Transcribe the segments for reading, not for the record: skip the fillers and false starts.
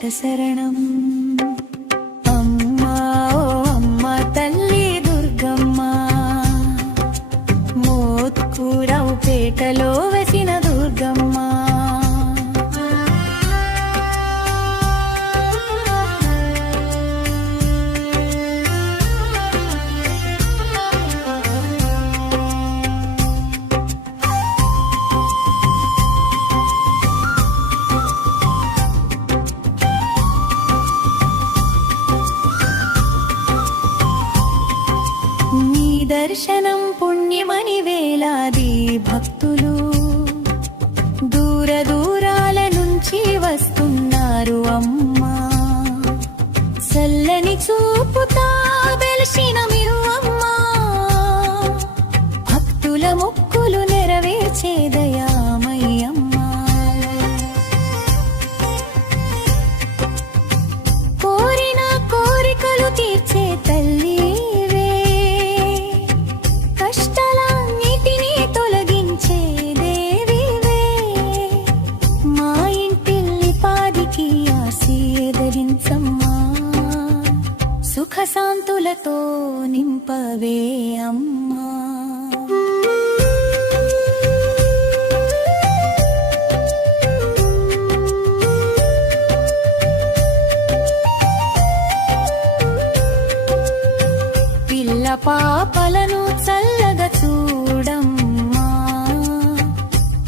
శత శరణం. అమ్మా ఓ అమ్మ తల్లి దుర్గమ్మ, మోత్కూరవుపేటలో వెసిన దుర్గమ్మ. దర్శనం పుణ్యమని వేలాది భక్తులు దూర దూరాల నుంచి వస్తున్నారు అమ్మా. చల్లని చూపుతా వెలిసిన మిరువమ్మా, భక్తుల మొక్కులు నెరవేర్చే దయామయ్యమ్మా. కోరిన కోరికలు తీర్చే తల్లి, సుఖశాంతులతో నింపవే అమ్మా. పిల్ల పాపలను చల్లగా చూడమ్మా,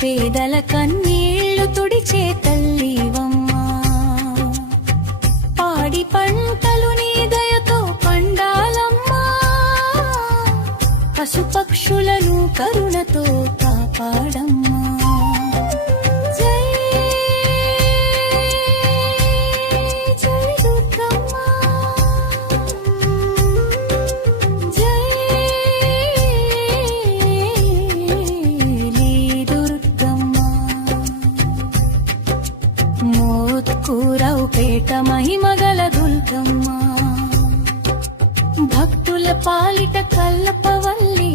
పేదల కన్నీళ్లు తుడిచే తల్లివమ్మా. పాడి పంటలు నీ దయతో పండాలమ్మా, పశుపక్షులను కరుణతో కాపాడమ్మా. జై జై దుర్గమ్మ, జై దుర్గమ్మ. మోత్కూరవుపేట మహిమగల దుర్గమ్మ, భక్తుల పాలిట కల్లపవల్లి